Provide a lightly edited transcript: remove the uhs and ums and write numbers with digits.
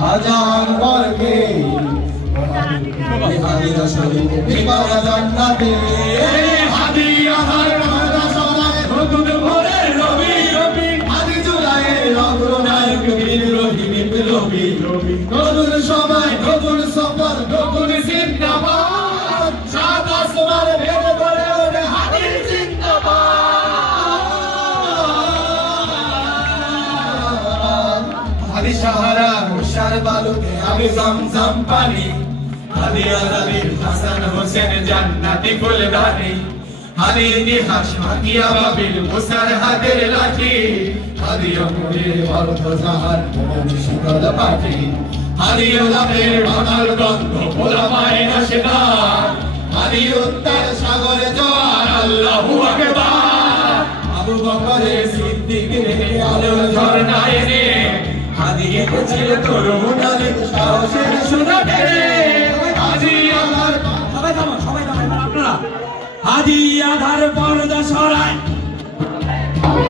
হাজার বর্গে হাদির শহীদ বিবার জান্নাতে হাদি আধার মাদা সবাই নতুন ভোরে রবি রবি হাদি জুলাইয়ের অগ্রনায়ক বীর রহিম বিপ্লবী নতুন সময় নতুন সফর নতুন জিন্দাবাদ সাত আসমান ভেদ করে ওঠে হাদির জিন্দাবাদ হাদি সাহারা উষার বালুতে আমি জমজম পানি হাদি আজাদির হাসান হোসেন জান্নাতি ফুলদানি হাদি ইতিহাস মাকিয়া বাবিল মুসার হাতের লাঠি হাদি অমরের অর্থ জাহার শীতল পাঠি হাদি ওলামের বাঙাল গন্ধ পোলামায় নাশেদা হাদি উত্তর সাগরে জোয়ার আল্লাহু আকবার আবু বকরের সিদ্দিকের আলোর ঝরনায় রে হাদি এসেছিল তরুণ আলীর সাহসের সুরা ফেরে হাদি আধার সবাই থামো আপনারা হাদি আধার পর্দা সরায়